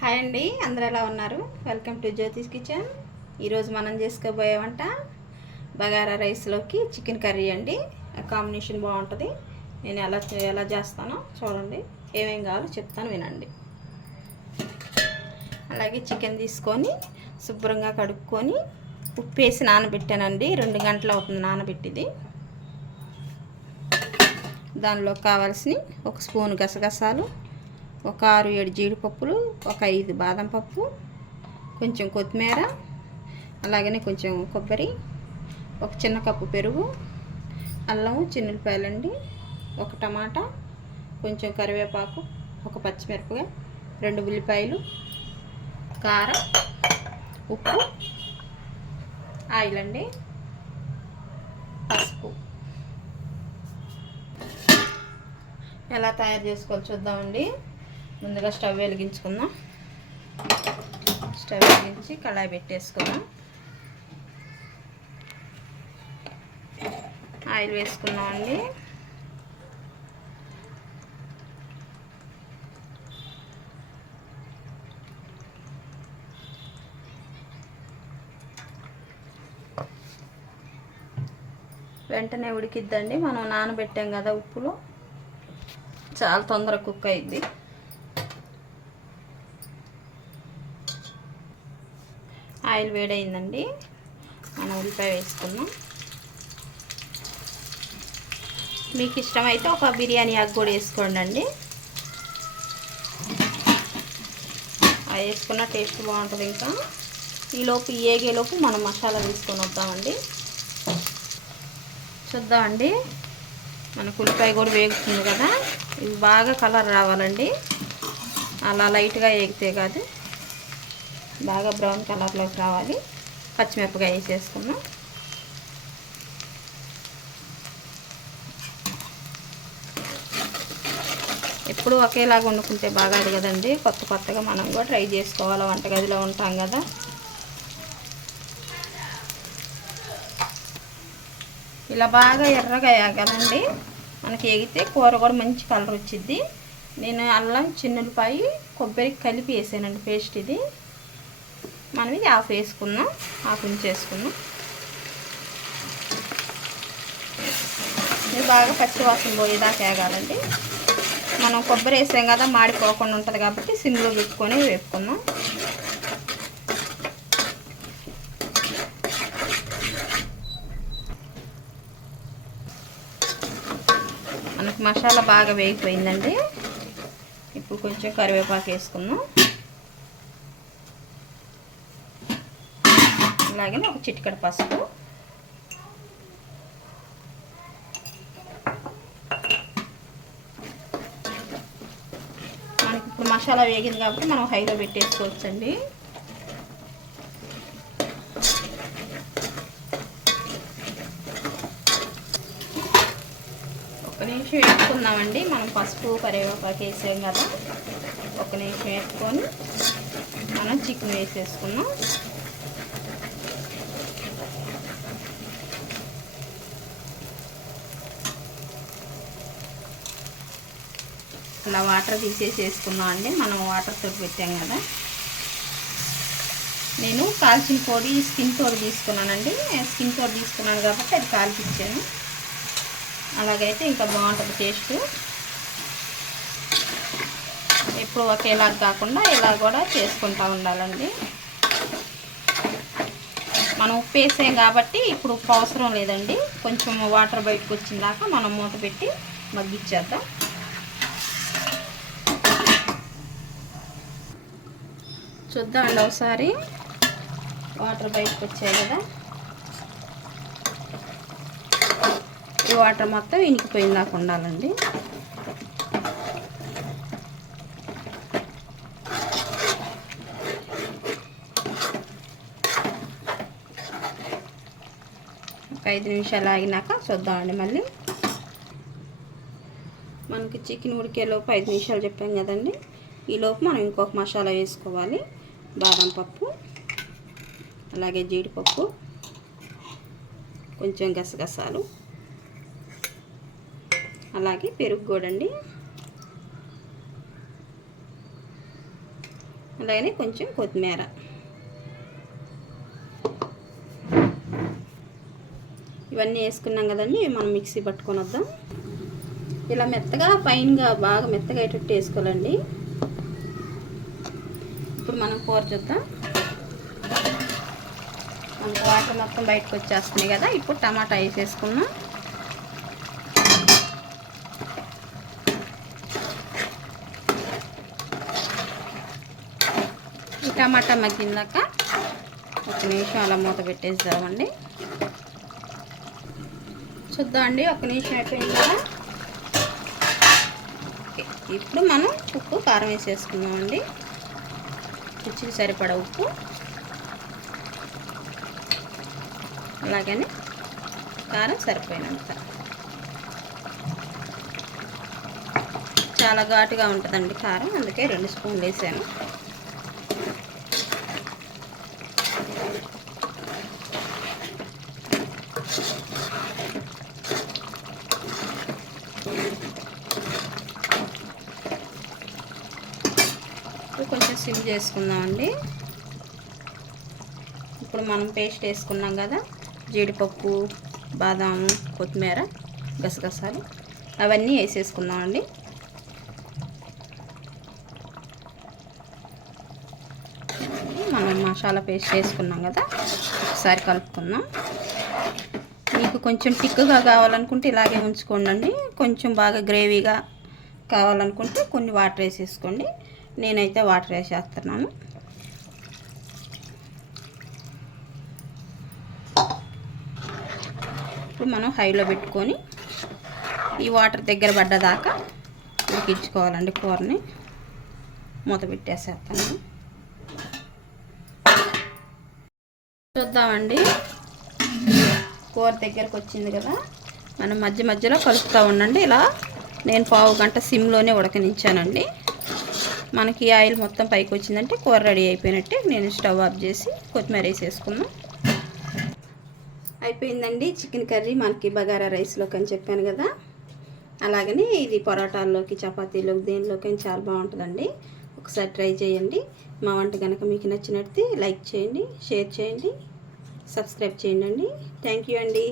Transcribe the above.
Hi అండి, అందరూ ఎలా ఉన్నారు? Welcome to Jyothish kitchen. ఈరోజు మనం చేసుకోబోయే వంట బగారా రైస్లోకి చికెన్ కర్రీ అండి. కాంబినేషన్ బాగుంటుంది. నేను ఎలా చేస్తానో చూడండి. ఏమేం కావాలో చెప్తాను, వినండి. అలాగే చికెన్ తీసుకొని శుభ్రంగా కడుక్కొని ఉప్పు వేసి నానబెట్టానండి. 2 గంటలు అవుతుంది నానబెట్టిది. దానిలో కావాల్సిన 1 స్పూన్ గసగసాలు, ఒక 6-7 జీడిపప్పులు, ఒక 5 బాదం పప్పు, కొంచెం కొత్తిమీర, అలాగనే కొంచెం కొబ్బరి, ఒక చిన్న కప్పు పెరుగు, అల్లం, చిన్నులపాయలండి, ఒక టమాటా, కొంచెం కరివేపాకు, ఒక పచ్చిమిరపకాయ, 2 ఉల్లిపాయలు, కారం, ఉప్పు, ఆయిల్ అండి, పసుపు. ఎలా తయారు చేసుకోవాలో చూద్దామండి. ముందుగా స్టవ్ వెలిగించుకుందాం. స్టవ్ వెలిగించి కళాయి పెట్టేసుకుందాం. ఆయిల్ వేసుకుందామండి. వెంటనే ఉడికిద్దండి. మనం నానబెట్టాం కదా ఉప్పులో, చాలా తొందరగా కుక్ అయ్యిద్ది. ఆయిల్ వేడైందండి. మనం ఉల్లిపాయ వేసుకుందాం. మీకు ఇష్టమైతే ఒక బిర్యానీ ఆకు కూడా వేసుకోండి అండి. అది వేసుకున్న టేస్ట్ బాగుంటుంది. ఇంకా ఈలోపు ఏగేలోపు మనం మసాలా తీసుకొని వద్దామండి. చూద్దామండి. మనకు ఉల్లిపాయ కూడా వేగుతుంది కదా. ఇవి బాగా కలర్ రావాలండి. అలా లైట్గా వేగితే కాదు, బాగా బ్రౌన్ కలర్లోకి రావాలి. పచ్చిమిరపకాయ వేసేసుకున్నాం. ఎప్పుడు ఒకేలాగా వండుకుంటే బాగాదు కదండి. కొత్తగా మనం కూడా ట్రై చేసుకోవాలి. వంటగదిలో ఉంటాం కదా. ఇలా బాగా ఎర్రగా వేగాలండి. మనకి ఎగితే కూర కూడా మంచి కలర్ వచ్చిద్ది. నేను అల్లం, చిన్నులపాయ, కొబ్బరి కలిపి వేసానండి పేస్ట్. ఇది మనం ఇది హాఫ్ వేసుకున్నాం, హాఫ్ ఉంచేసుకున్నాం. ఇది బాగా పచ్చివాసన పోయేదాకా వేగాలండి. మనం కొబ్బరి వేసాం కదా, మాడిపోకుండా ఉంటుంది కాబట్టి సిమ్లో పెట్టుకొని వేపుకుందాం. మనకు మసాలా బాగా వేగిపోయిందండి. ఇప్పుడు కొంచెం కరివేపాకు వేసుకుందాం. అలాగే ఒక చిటికెడు పసుపు, మనకి ఇప్పుడు మసాలా వేగింది కాబట్టి మనం హైలో పెట్టేసుకోవచ్చండి. ఒక నిమిషం వేసుకుందామండి. మనం పసుపు కరివేపాకు వేసాం కదా. ఒక నిమిషం వేసుకొని మనం చికెన్ వేసేసుకున్నాం. ఇలా వాటర్ తీసేసుకున్నాం అండి. మనం వాటర్తో పెట్టాం కదా. నేను కాల్చిన పొడి స్కిన్ తోడు తీసుకున్నానండి. స్కిన్ తోడు తీసుకున్నాను కాబట్టి అది కాల్చిచ్చాను. అలాగైతే ఇంకా బాగుంటుంది టేస్ట్. ఎప్పుడు ఒకేలాగా కాకుండా ఇలా కూడా చేసుకుంటూ ఉండాలండి. మనం ఉప్పు వేసాం కాబట్టి ఇప్పుడు ఉప్పు అవసరం లేదండి. కొంచెం వాటర్ బయటకు వచ్చిందాక మనం మూత పెట్టి మగ్గిచ్చేద్దాం. చూద్దామండి ఒకసారి. వాటర్ బయటకు వచ్చాయి కదా. ఈ వాటర్ మొత్తం ఇనికిపోయిందాక ఉండాలండి. ఒక 5 నిమిషాలు ఆగినాక చూద్దామండి మళ్ళీ. మనకి చికెన్ ఉడికేలోపు 5 నిమిషాలు చెప్పాం కదండి. ఈలోపు మనం ఇంకొక మసాలా వేసుకోవాలి. బాదం పప్పు, అలాగే జీడిపప్పు, కొంచెం గసగసాలు, అలాగే పెరుగు కూడా అండి. అలాగే కొంచెం కొత్తిమీర. ఇవన్నీ వేసుకున్నాం కదండి, మనం మిక్సీ పట్టుకొని వద్దాం. ఇలా మెత్తగా పైనగా బాగా మెత్తగా అయ్యేటట్టు వేసుకోవాలండి. ఇప్పుడు మనం కూర చూద్దాం. మనకు వాటర్ మొత్తం బయటకు వచ్చేస్తున్నాయి కదా. ఇప్పుడు టమాటా వేసేసుకున్నాం. ఈ టమాటా మగ్గినాక ఒక నిమిషం అలా మూత పెట్టేద్దామండి. చూద్దామండి, ఒక నిమిషం అయిపోయింది కదా. ఇప్పుడు మనం ఉప్పు కారం వేసేసుకుందామండి. రుచికి సరిపడా ఉప్పు, అలాగని కారం సరిపోయినంత. చాలా ఘాటుగా ఉంటుందండి కారం, అందుకే 2 స్పూన్లు వేసాను. కొంచెం సిమ్ చేసుకుందామండి. ఇప్పుడు మనం పేస్ట్ వేసుకున్నాం కదా, జీడిపప్పు, బాదాము, కొత్తిమీర, గసగసాలు అవన్నీ వేసేసుకుందామండి. మనం మసాలా పేస్ట్ వేసుకున్నాం కదా, ఒకసారి కలుపుకుందాం. మీకు కొంచెం టిక్కుగా కావాలనుకుంటే ఇలాగే ఉంచుకోండి. కొంచెం బాగా గ్రేవీగా కావాలనుకుంటే కొన్ని వాటర్ వేసేసుకోండి. నేనైతే వాటర్ వేసేస్తున్నాను. ఇప్పుడు మనం హైలో పెట్టుకొని ఈ వాటర్ దగ్గర పడ్డదాకా ఉడికించుకోవాలండి కూరని. మూత పెట్టేసేస్తాను. చూద్దామండి, కూర దగ్గరకు వచ్చింది కదా. మనం మధ్య మధ్యలో కలుపుతూ ఉండండి. ఇలా నేను పావు గంట సిమ్లోనే ఉడకనించానండి. మనకి ఆయిల్ మొత్తం పైకి వచ్చిందంటే కూర రెడీ అయిపోయినట్టే. నేను స్టవ్ ఆఫ్ చేసి కొత్తిమీర వేసేసుకున్నాం. అయిపోయిందండి చికెన్ కర్రీ. మనకి బగారా రైస్లోకి అని చెప్పాను కదా, అలాగనే ఇది పరోటాల్లోకి, చపాతీలోకి, దేనిలోకి చాలా బాగుంటుందండి. ఒకసారి ట్రై చేయండి. మా వంట కనుక మీకు నచ్చినట్టు లైక్ చేయండి, షేర్ చేయండి, సబ్స్క్రైబ్ చేయండి. థ్యాంక్ యూ అండి.